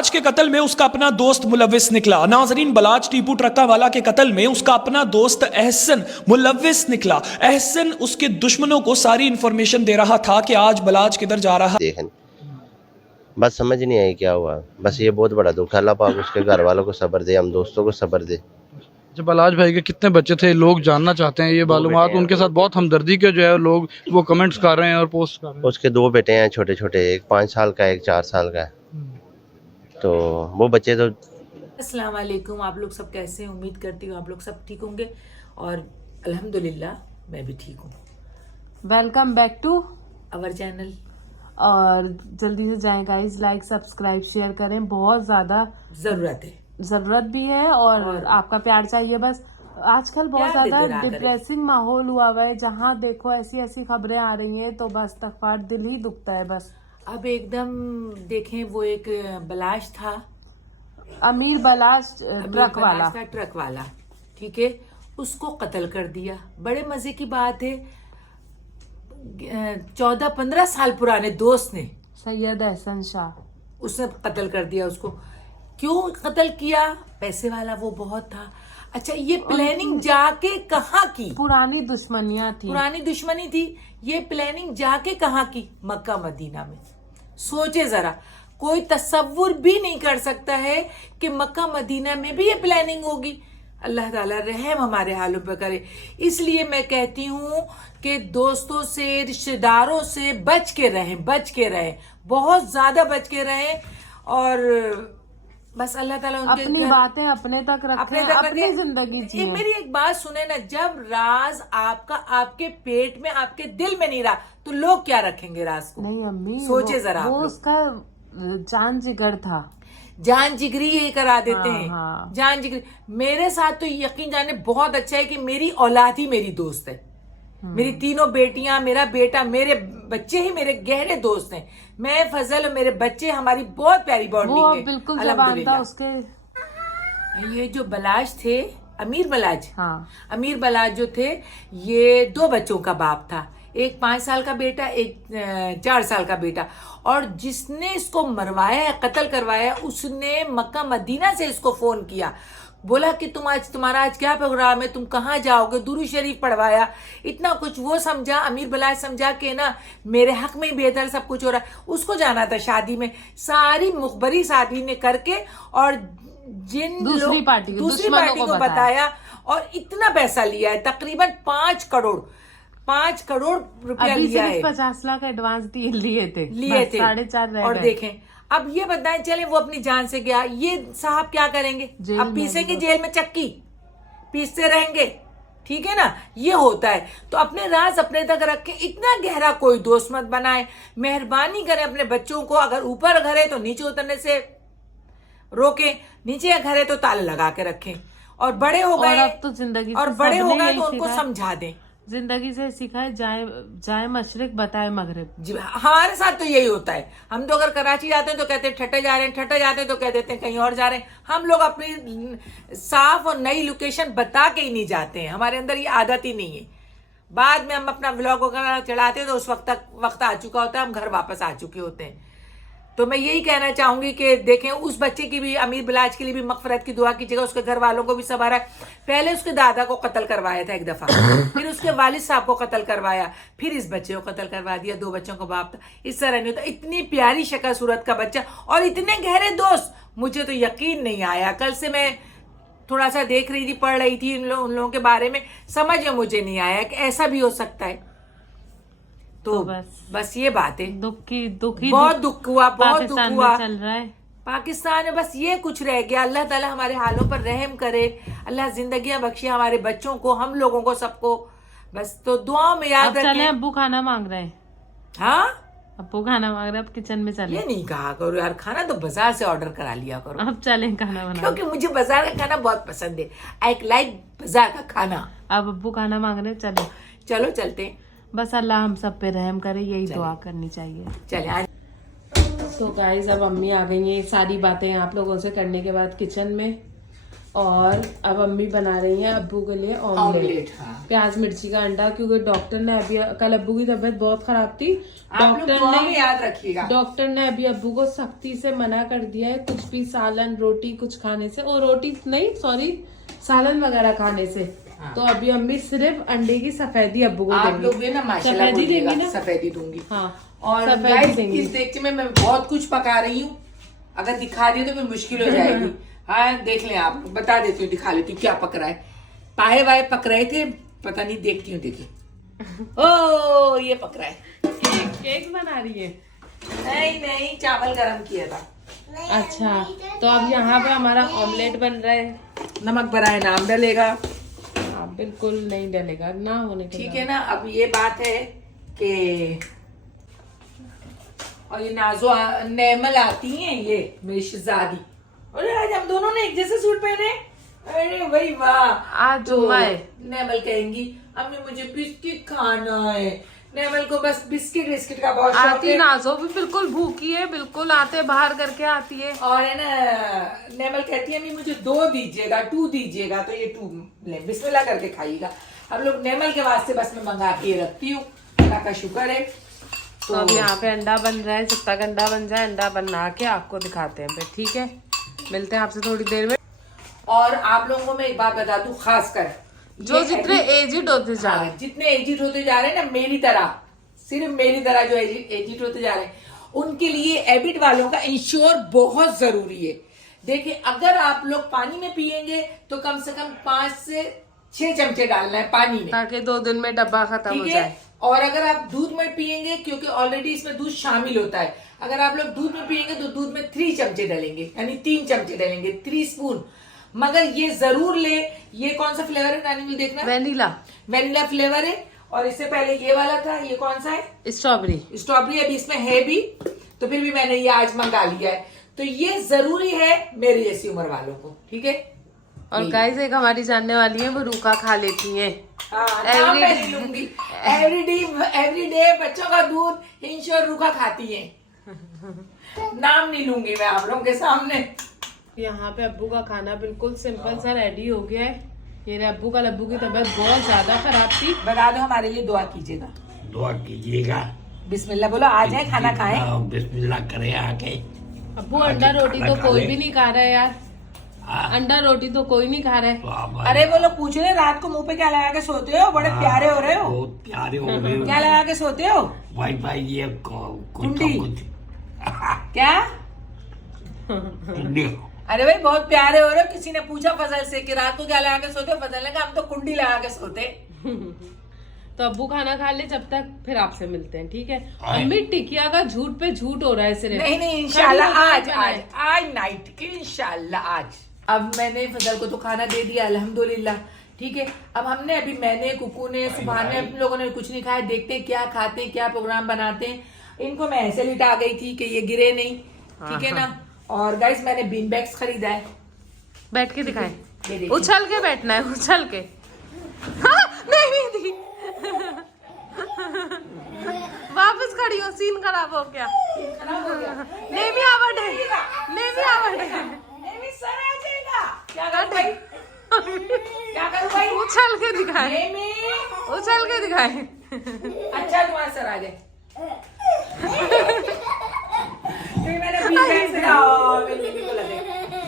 बलाज के कत्ल में उसका अपना दोस्त मुलविस निकला। नाजरीन, बलाज टीपू ट्रक्का वाला के कत्ल में उसका अपना दोस्त एहसन मुलविस निकला। एहसन उसके दुश्मनों को सारी इंफॉर्मेशन दे रहा था कि आज बलाज किधर जा रहा है। देखें, बस समझ नहीं आई क्या हुआ। बस ये बहुत बड़ा दुख है। अल्लाह पाक उसके घर वालों को सब्र दे, हम दोस्तों को सब्र दे। जब बलाज भाई के कितने बच्चे थे, लोग जानना चाहते हैं ये मालूमात। उनके साथ बहुत हमदर्दी के जो है लोग वो कमेंट्स कर रहे हैं और पोस्ट कर रहे हैं। उसके 2 बेटे हैं छोटे छोटे, एक 5 साल का है, एक 4 साल का है। तो वो बच्चे तो अस्सलाम वालेकुम। आप लोग सब कैसे हैं? उम्मीद करती हूँ आप लोग सब ठीक होंगे और अल्हम्दुलिल्लाह मैं भी ठीक हूँ। Welcome back to our channel. और जल्दी से जाएं गाइस, लाइक सब्सक्राइब शेयर करें, बहुत ज़्यादा ज़रूरत भी है और आपका प्यार चाहिए। बस आजकल बहुत ज़्यादा डिप्रेसिंग माहौल हुआ है, जहाँ देखो ऐसी ऐसी खबरें आ रही हैं तो बस तकफार दिल ही दुखता है। बस अब एकदम देखें, वो एक बलाज था, अमीर बलाज ट्रक वाला, ठीक है, उसको कत्ल कर दिया। बड़े मजे की बात है, 14-15 साल पुराने दोस्त ने, सैयद एहसन शाह, उसने कत्ल कर दिया उसको। क्यों कत्ल किया? पैसे वाला वो बहुत था। अच्छा, ये प्लानिंग जाके कहाँ की? पुरानी दुश्मनी थी। ये प्लानिंग जाके कहाँ की? मक्का मदीना में। सोचे जरा, कोई तसव्वुर भी नहीं कर सकता है कि मक्का मदीना में भी ये प्लानिंग होगी। अल्लाह ताला रहम हमारे हालों पर करे। इसलिए मैं कहती हूँ कि दोस्तों से, रिश्तेदारों से बच के रहें, बहुत ज्यादा बच के रहें। और बस अल्लाह ताला उनके अपनी बातें अपने तक रखें, अपनी जिंदगी जिए। मेरी एक बात सुने ना, जब राज आपका आपके पेट में, आपके दिल में नहीं रहा तो लोग क्या रखेंगे राज को? नहीं अम्मी, सोचे जरा। वो उसका जान जिगर था, जान जिगरी ये करा देते हैं। हाँ। जान जिगरी। मेरे साथ तो यकीन जाने बहुत अच्छा है कि मेरी औलाद ही मेरी दोस्त है। मेरी 3 बेटियां, मेरा बेटा, मेरे बच्चे ही मेरे गहरे दोस्त हैं। मैं, फजल और मेरे बच्चे, हमारी बहुत प्यारी बॉन्डिंग है। बिल्कुल जवान था उसके। ये जो बलाज थे, अमीर बलाज, हाँ, अमीर बलाज जो थे, ये 2 बच्चों का बाप था। एक 5 साल का बेटा, एक 4 साल का बेटा। और जिसने इसको मरवाया है, कत्ल करवाया, उसने मक्का मदीना से इसको फोन किया, बोला कि तुम्हारा आज क्या प्रोग्राम है, तुम कहाँ जाओगे, दुरूद शरीफ पढ़वाया, इतना कुछ। वो समझा, अमीर बलाज समझा कि ना मेरे हक में ही बेहतर सब कुछ हो रहा है। उसको जाना था शादी में, सारी मुखबरी शादी ने करके, और दूसरी पार्टी को बताया और इतना पैसा लिया है, तकरीबन 5 करोड़ रुपया लिया है। 50 लाख एडवांस लिए थे 4.5 और देखें, अब ये बताएं, चले वो अपनी जान से गया, ये साहब क्या करेंगे? अब पीसेंगे जेल में, चक्की पीसते रहेंगे, ठीक है ना? ये होता है। तो अपने राज अपने तक रखें, इतना गहरा कोई दोस्त मत बनाए। मेहरबानी करें अपने बच्चों को, अगर ऊपर घर है तो नीचे उतरने से रोकें, नीचे घर है तो ताले लगा के रखें। और बड़े हो गए, अब तो जिंदगी और बड़े हो गए तो उनको समझा दें। जिंदगी से सीखा है, जाए मशरिक बताए मगरिब। हमारे साथ तो यही होता है। हम तो अगर कराची जाते हैं तो कहते हैं ठट्टे जा रहे हैं, ठट्टे जाते हैं तो कह देते हैं कहीं और जा रहे हैं। हम लोग अपनी साफ और नई लोकेशन बता के ही नहीं जाते हैं, हमारे अंदर ये आदत ही नहीं है। बाद में हम अपना व्लॉग वगैरह चढ़ाते हैं तो उस वक्त आ चुका होता है, हम घर वापस आ चुके होते हैं। तो मैं यही कहना चाहूंगी कि देखें, उस बच्चे की भी, अमीर बलाज के लिए भी मगफरत की दुआ कीजिएगा। उसके घर वालों को भी सवारा है। पहले उसके दादा को कत्ल करवाया था एक दफा, फिर उसके वालिद साहब को कत्ल करवाया, फिर इस बच्चे को कत्ल करवा दिया। 2 बच्चों का बाप था। इस तरह नहीं होता। इतनी प्यारी शक्ल सूरत का बच्चा और इतने गहरे दोस्त, मुझे तो यकीन नहीं आया। कल से मैं थोड़ा सा देख रही थी, पढ़ रही थी उन लोगों के बारे में, समझ में मुझे नहीं आया कि ऐसा भी हो सकता है। तो बस ये बात है। बहुत दुख हुआ चल रहा है पाकिस्तान में। बस ये कुछ रह गया। अल्लाह ताला हमारे हालों पर रहम करे, अल्लाह जिंदगियां बख्शे हमारे बच्चों को, हम लोगों को, सबको। बस तो दुआओं में याद रखें। चले, अब्बू खाना मांग रहे हैं। हाँ, अब्बू खाना मांग रहे हैं, अब किचन में चले। ये नहीं कहा करो यार, खाना तो बाजार से ऑर्डर करा लिया करो। अब चले खाना बना, क्योंकि मुझे बाजार का खाना बहुत पसंद है। आई लाइक बाजार का खाना। अब अब्बू खाना मांग रहे हैं, चलो चलते हैं। बस अल्लाह हम सब पे रहम करे, यही दुआ करनी चाहिए। चले। सो गाइस, अब अम्मी आ गई हैं, सारी बातें आप लोगों से करने के बाद किचन में। और अब अम्मी बना रही हैं अब्बू के लिए ऑमलेट। हाँ। प्याज मिर्ची का अंडा, क्योंकि डॉक्टर ने अभी, कल अब्बू की तबीयत बहुत खराब थी, याद रखिएगा डॉक्टर ने अभी अब्बू को सख्ती से मना कर दिया है कुछ भी सालन रोटी कुछ खाने से, और रोटी नहीं सॉरी सालन वगैरह खाने से। तो अभी अम्मी सिर्फ अंडे की सफेदी अब्बू को आप देंगी। लोग भी ना माशाल्लाह सफेदी बोलिएगा, देंगी ना? सफेदी दूंगी। हाँ, और सफेदी guys, देंगी। इस देगचे में मैं बहुत कुछ पका रही हूँ, अगर दिखा दिए तो फिर मुश्किल हो जाएगी। हाँ देख लें आप, बता देती हूँ, दिखा लेती हूँ क्या पक रहा है। पाए वाए पक रहे थे, पता नहीं, देखती हूँ। देखिए ओ ये पक रहा है। केक बना रही है? नहीं चावल गरम किया था। अच्छा, तो अब यहाँ पे हमारा ऑमलेट बन रहा है। नमक भरा है, नाम डलेगा। हाँ बिल्कुल नहीं डलेगा, ना होने के ठीक है ना। अब ये बात है कि और ये नाजो नेमल आती हैं, ये मेरी शहजादी। अरे आज हम दोनों ने एक जैसे सूट पहने। अरे भाई वाह, आज जुम्मा है। नेमल कहेंगी अम्मी मुझे बिस्किट खाना है। नेमल को बस बिस्किट का बहुत शौक आती है। नाजो भी बिल्कुल भूखी है, बिल्कुल आते बाहर करके आती है। और है ना, नेमल कहती है अम्मी मुझे 2 दीजिएगा, 2 दीजिएगा, तो ये 2 ले बिस्मिल्लाह करके खाइएगा। हम लोग नेमल के वास्ते बस मैं मंगा के रखती हूँ, अल्लाह का शुक्र है। तो अब यहाँ पे अंडा बन रहा है, जब तक अंडा बन जाए अंडा बना के आपको दिखाते हैं फिर। ठीक है, मिलते हैं आपसे थोड़ी देर में। और आप लोगों को मैं एक बात बता दूं, खासकर जो जितने एजिड होते जा रहे हैं, जितने एजिड होते जा रहे हैं ना, मेरी तरह, सिर्फ मेरी तरह जो एजिड होते जा रहे हैं, उनके लिए एबिट वालों का इंश्योर बहुत जरूरी है। देखिए अगर आप लोग पानी में पिएंगे तो कम से कम 5 से 6 चमचे डालना है पानी में, ताकि 2 दिन में डब्बा खत्म हो ठीक जाए। है। और अगर आप दूध में पिएंगे, क्योंकि ऑलरेडी इसमें दूध शामिल होता है, अगर आप लोग दूध में पिएंगे तो दूध में 3 चमचे डालेंगे, यानी 3 चमचे डालेंगे, 3 स्पून। मगर ये जरूर ले, ये कौन सा फ्लेवर है नानी, देखना, वेनिला फ्लेवर है। और इससे पहले ये वाला था, ये कौन सा है, स्ट्रॉबेरी। अभी इसमें है भी, तो फिर भी मैंने ये आज मंगा लिया है। तो ये जरूरी है मेरी जैसी उम्र वालों को, ठीक है। और गाइस एक हमारी जानने वाली है, वो रूखा खा लेती हैं। एवरी डे बच्चों का दूध इंश्योर रूखा खाती है। नाम नहीं लूंगी मैं आप लोगों के सामने। यहाँ पे अब्बू का खाना बिल्कुल सिंपल सा रेडी हो गया है। ये अब्बू की तबीयत बहुत ज्यादा खराब थी। बता दो हमारे लिए दुआ कीजिएगा। दुआ कीजिएगा, बिस्मिल्लाह बोलो, आ जाए खाना खाएं। बिस्मिल्लाह करे आके। अब्बू अंडा रोटी तो कोई भी नहीं खा रहा है यार, अंडा रोटी तो कोई नहीं खा रहा है। अरे वो लोग पूछ रहे रात को मुंह पे क्या लगा के सोते हो, बड़े प्यारे हो रहे हो। बहुत प्यारे हो रहे हो। क्या लगा के सोते हो? वाईफाई ये कुंडी। कुछ क्या? कुंडी। अरे भाई बहुत प्यारे हो रहे हो। किसी ने पूछा फजल से कि रात को क्या लगा के सोते हो, फजल ने कहा हम तो कुंडी लगा के सोते। तो अब्बू खाना खा ले, जब तक फिर आपसे मिलते हैं, ठीक है। अम्मी टिकिया का झूठ पे झूठ हो रहा है सिर्फ। नहीं इंशाल्लाह आज नाइट के, इंशाल्लाह आज। अब मैंने फजल को तो खाना दे दिया अल्हम्दुलिल्लाह, ठीक है। अब हमने अभी, मैंने, कुकू ने, सुभान ने, हम लोगों ने कुछ नहीं खाया। देखते हैं क्या खाते हैं, क्या प्रोग्राम बनाते हैं। इनको मैं ऐसे लिटा गई थी कि ये गिरे नहीं, ठीक है ना। और गाइस मैंने बीन बैग्स खरीदा है। बैठ के दिखाएं, उछल के बैठना है, उछल के। हाँ, नहीं दी। वापस खड़ी हो, सीन खराब हो गया। नेमी आवड़ है, नेमी आवड़ है। नेमी सर आ जाएगा। क्या करूं भाई, क्या करूं भाई? उछल के दिखाए, नेमी उछल के दिखाए। अच्छा तुम्हारा सर आ जाए। मैंने बीन बैग्स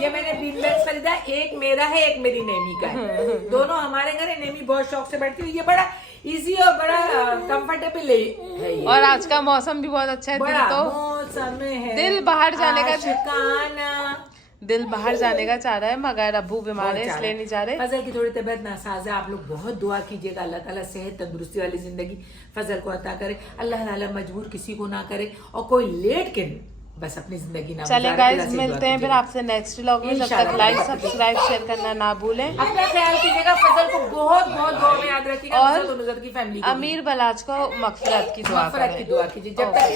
ये मैंने बीन बैग्स खरीदा, एक मेरा है, एक मेरी नेमी का है। दोनों हमारे घर है। नेमी बहुत शौक से बैठती है। ये बड़ा इजी और बड़ा कंफर्टेबल है। और आज का मौसम भी बहुत अच्छा है। बड़ा तो मौसम है, दिल बाहर जाने का दिल बाहर जाने का चाह रहा है, मगर अब्बू बीमार है इसलिए नहीं जा रहे। फजल की थोड़ी तबीयत नासाज है। आप लोग बहुत दुआ कीजिएगा, अल्लाह ताला सेहत तंदुरुस्ती वाली जिंदगी फजल को अता करे। अल्लाह ताला मजबूर किसी को ना करे, और कोई लेट के बस अपनी जिंदगी ना। चले गाइस, मिलते हैं फिर आपसे नेक्स्ट व्लॉग में। जब तक लाइक सब्सक्राइब शेयर करना ना भूलें। अपना ख्याल कीजिएगा, फजल को बहुत बहुत दुआ में याद रखिएगा। और नुज़रत की फैमिली अमीर बलाज को मगफिरत की दुआ कीजिए। जब तक